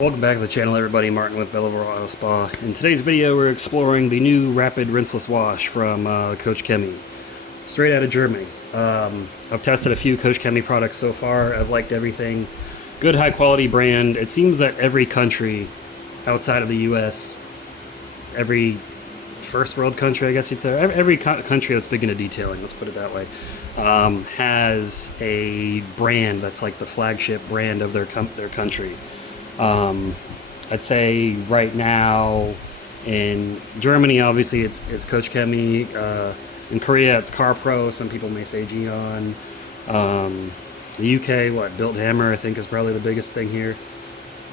Welcome back to the channel, everybody. Martin with Belleville Auto Spa. In today's video, we're exploring the new Rapid Rinseless Wash from Koch Chemie, straight out of Germany. I've tested a few Koch Chemie products so far. I've liked everything. Good, high-quality brand. It seems that every country outside of the U.S., every first-world country, I guess you'd say, every country that's big into detailing, let's put it that way, has a brand that's like the flagship brand of their country. I'd say right now in Germany, obviously it's Koch Chemie. In Korea, it's CarPro. Some people may say Geon. The UK, Built Hammer, I think is probably the biggest thing here.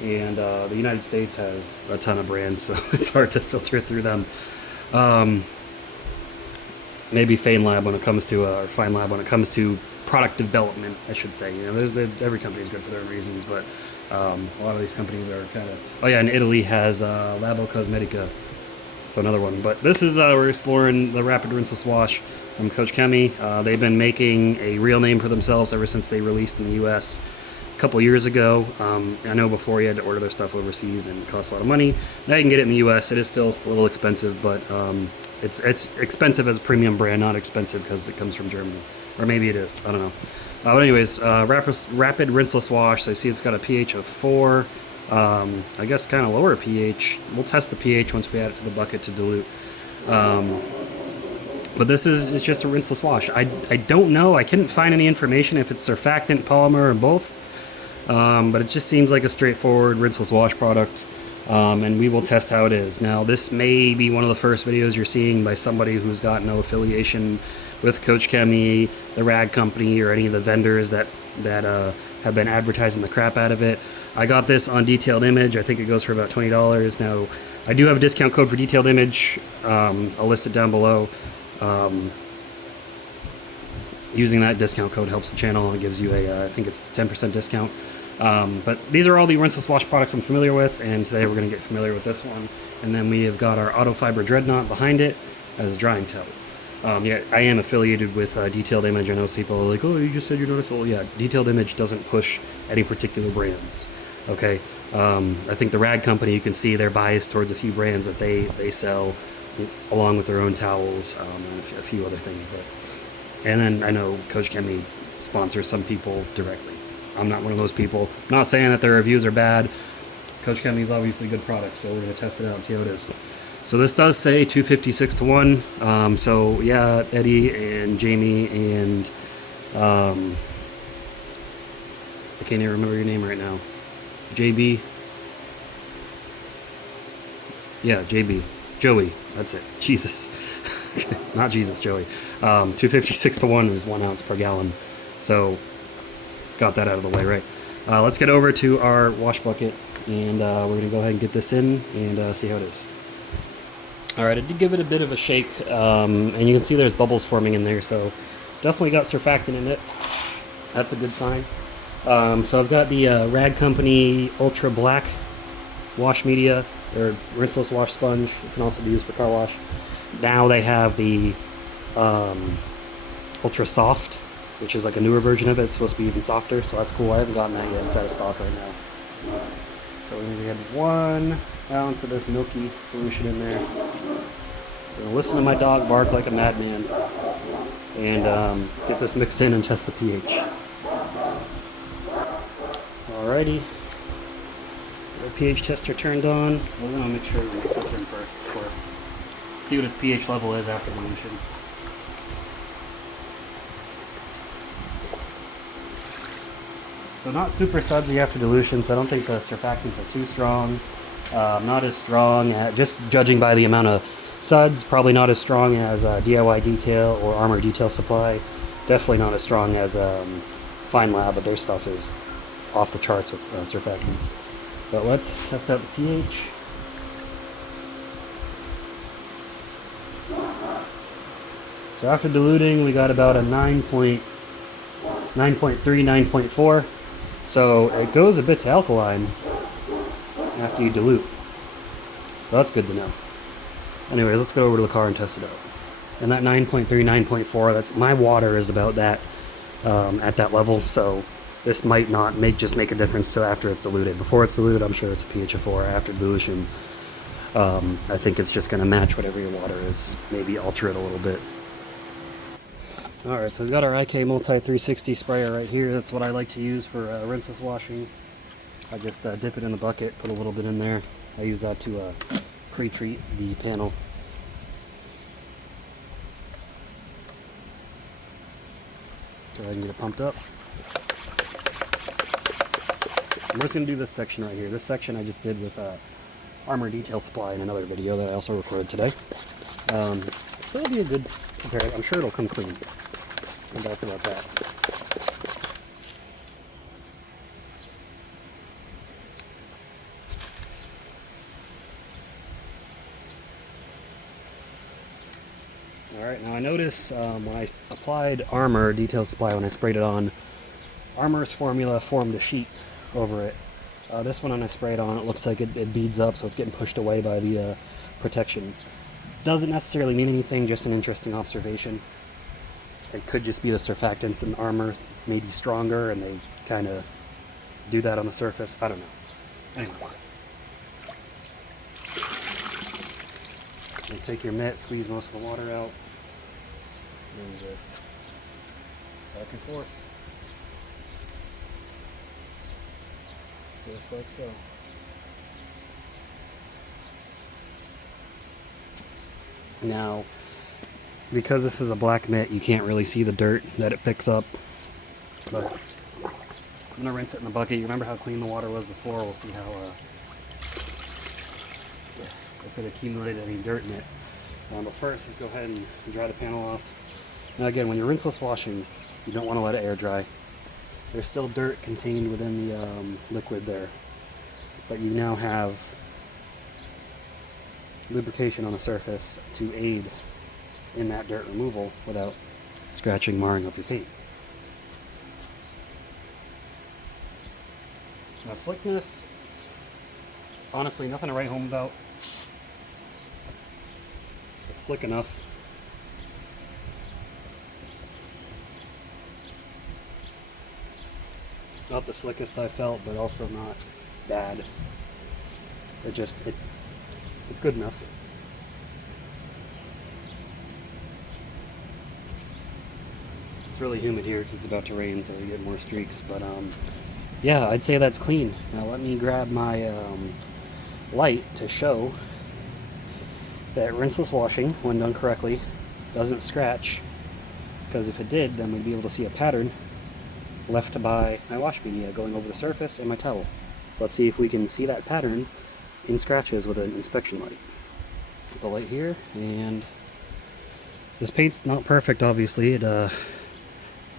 And the United States has a ton of brands, so it's hard to filter through them. Maybe Fine Lab when it comes to product development, I should say. You know, every company is good for their reasons, but a lot of these companies are kind of... Oh yeah, and Italy has Labo Cosmetica, so another one. But this is, we're exploring the Rapid Rinseless Wash from Koch Chemie. They've been making a real name for themselves ever since they released in the US a couple years ago. I know before you had to order their stuff overseas and it costs a lot of money. Now you can get it in the US. It is still a little expensive, but it's expensive as a premium brand, not expensive because it comes from Germany. Or maybe it is, I don't know. But anyways, Rapid Rinseless Wash. So you see it's got a pH of 4. I guess kind of lower pH. We'll test the pH once we add it to the bucket to dilute. But this is just a rinseless wash. I don't know. I couldn't find any information if it's surfactant, polymer, or both. But it just seems like a straightforward rinseless wash product. And we will test how it is. Now, this may be one of the first videos you're seeing by somebody who's got no affiliation with Koch Chemie, the rag company, or any of the vendors that have been advertising the crap out of it. I got this on Detailed Image. I think it goes for about $20. Now, I do have a discount code for Detailed Image. I'll list it down below. Using that discount code helps the channel. It gives you I think it's 10% discount. But these are all the rinseless wash products I'm familiar with, and today we're going to get familiar with this one. And then we have got our Auto Fiber Dreadnought behind it as a drying towel. Yeah, I am affiliated with Detailed Image. I know people are like, oh, you just said you're noticeable. Well, yeah, Detailed Image doesn't push any particular brands. Okay, I think the rag company, you can see they're biased towards a few brands that they sell, along with their own towels and a few other things. And then I know Koch Chemie sponsors some people directly. I'm not one of those people. I'm not saying that their reviews are bad. Koch Chemie is obviously a good product, so we're going to test it out and see how it is. So this does say 256 to 1. So yeah, Eddie and Jamie and I can't even remember your name right now. JB. Yeah, JB. Joey. That's it. Jesus. Not Jesus, Joey. 256 to 1 is 1 ounce per gallon. So got that out of the way, right? Let's get over to our wash bucket, and we're going to go ahead and get this in and see how it is. Alright, I did give it a bit of a shake, and you can see there's bubbles forming in there, so definitely got surfactant in it. That's a good sign. So I've got the Rag Company Ultra Black wash media, or rinseless wash sponge. It can also be used for car wash. Now they have the Ultra Soft, which is like a newer version of it. It's supposed to be even softer, so that's cool. I haven't gotten that yet. It's out of stock right now. So we're going to get 1 ounce of this milky solution in there. I'm going to listen to my dog bark like a madman and get this mixed in and test the pH. Alrighty. The pH tester turned on. We're going to make sure we mix this in first, of course. See what its pH level is after dilution. So not super sudsy after dilution, so I don't think the surfactants are too strong. Not as strong, just judging by the amount of suds, probably not as strong as DIY Detail or Armor Detail Supply. Definitely not as strong as Fine Lab, but their stuff is off the charts with surfactants. But let's test out the pH. So after diluting, we got about a 9.3, 9.4. So it goes a bit to alkaline after you dilute. So that's good to know. Anyways, let's go over to the car and test it out. And that 9.3, 9.4, that's my water is about that at that level. So This might not just make a difference so after it's diluted. Before it's diluted, I'm sure it's a pH of 4. After dilution, I think it's just going to match whatever your water is, maybe alter it a little bit. Alright, so we've got our IK Multi 360 sprayer right here. That's what I like to use for rinseless washing. I just dip it in the bucket, put a little bit in there. I use that to pre-treat the panel. So I can get it pumped up. I'm just going to do this section right here. This section I just did with Armor Detail Supply in another video that I also recorded today. So it'll be a good comparison. I'm sure it'll come clean. And that's about that. Alright, now I notice when I applied Armor Detail Supply, when I sprayed it on, Armor's formula formed a sheet over it. This one when I spray it on, it looks like it beads up, so it's getting pushed away by the protection. Doesn't necessarily mean anything, just an interesting observation. It could just be the surfactants in Armor may be stronger, and they kind of do that on the surface. I don't know. Anyways. You take your mitt, squeeze most of the water out, and just back and forth. Just like so. Now, because this is a black mitt, you can't really see the dirt that it picks up. But I'm going to rinse it in the bucket. You remember how clean the water was before? We'll see how if it accumulated any dirt in it. But first, let's go ahead and dry the panel off. Now again, when you're rinseless washing, you don't want to let it air dry. There's still dirt contained within the liquid there, but you now have lubrication on the surface to aid in that dirt removal without scratching, marring up your paint. Now slickness, honestly, nothing to write home about. It's slick enough. Not the slickest I felt, but also not bad. It's good enough. It's really humid here because it's about to rain, so we get more streaks. But yeah, I'd say that's clean. Now let me grab my light to show that rinseless washing, when done correctly, doesn't scratch. Because if it did, then we'd be able to see a pattern left by my wash media going over the surface and my towel. So let's see if we can see that pattern in scratches with an inspection light. Put the light here, and this paint's not perfect, obviously. This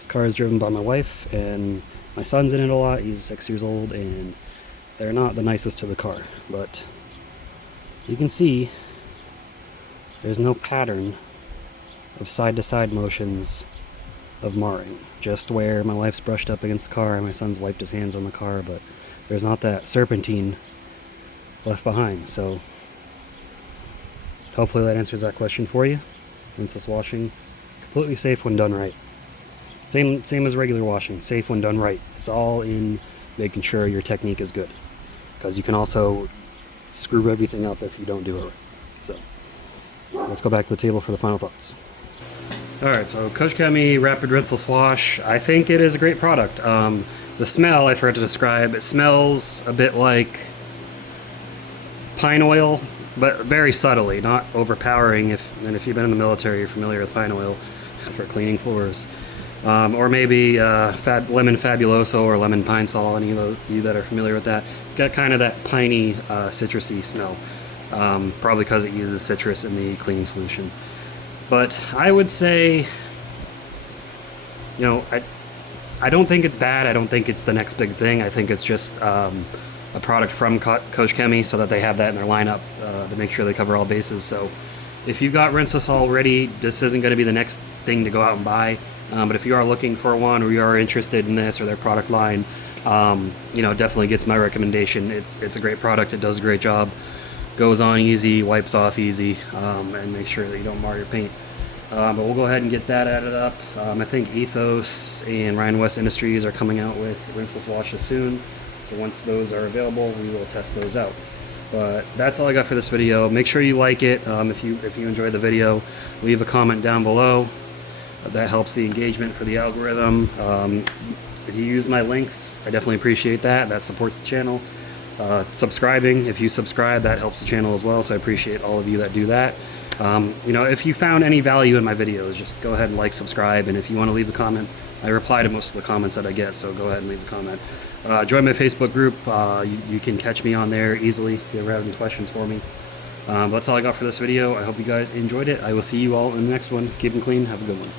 car is driven by my wife, and my son's in it a lot. He's 6 years old, and they're not the nicest to the car. But you can see there's no pattern of side-to-side motions of marring. Just where my wife's brushed up against the car and my son's wiped his hands on the car, but there's not that serpentine left behind. So hopefully that answers that question for you. Rinseless washing, completely safe when done right. Same as regular washing, safe when done right. It's all in making sure your technique is good, because you can also screw everything up if you don't do it right. So let's go back to the table for the final thoughts. Alright, so Koch Chemie Rapid Rinseless Wash. I think it is a great product. The smell, I forgot to describe, it smells a bit like pine oil, but very subtly, not overpowering. If you've been in the military, you're familiar with pine oil for cleaning floors. Or maybe lemon fabuloso or lemon pine sol, any of you that are familiar with that. It's got kind of that piney, citrusy smell, probably because it uses citrus in the cleaning solution. But I would say, I don't think it's bad. I don't think it's the next big thing. I think it's just a product from Koch Chemie, so that they have that in their lineup to make sure they cover all bases. So if you've got Rinseless already, this isn't going to be the next thing to go out and buy. But if you are looking for one, or you are interested in this or their product line, definitely gets my recommendation. It's a great product. It does a great job. Goes on easy, wipes off easy, and makes sure that you don't mar your paint. But we'll go ahead and get that added up. I think Ethos and Ryan West Industries are coming out with rinseless washes soon. So once those are available, we will test those out. But that's all I got for this video. Make sure you like it. If you enjoyed the video, leave a comment down below. That helps the engagement for the algorithm. If you use my links, I definitely appreciate that. That supports the channel. Subscribing, if you subscribe, that helps the channel as well. So I appreciate all of you that do that. If you found any value in my videos, just go ahead and like, subscribe, and if you want to leave a comment, I reply to most of the comments that I get, so go ahead and leave a comment. Join my Facebook group. You can catch me on there easily if you ever have any questions for me. That's all I got for this video. I hope you guys enjoyed it. I will see you all in the next one. Keep them clean. Have a good one.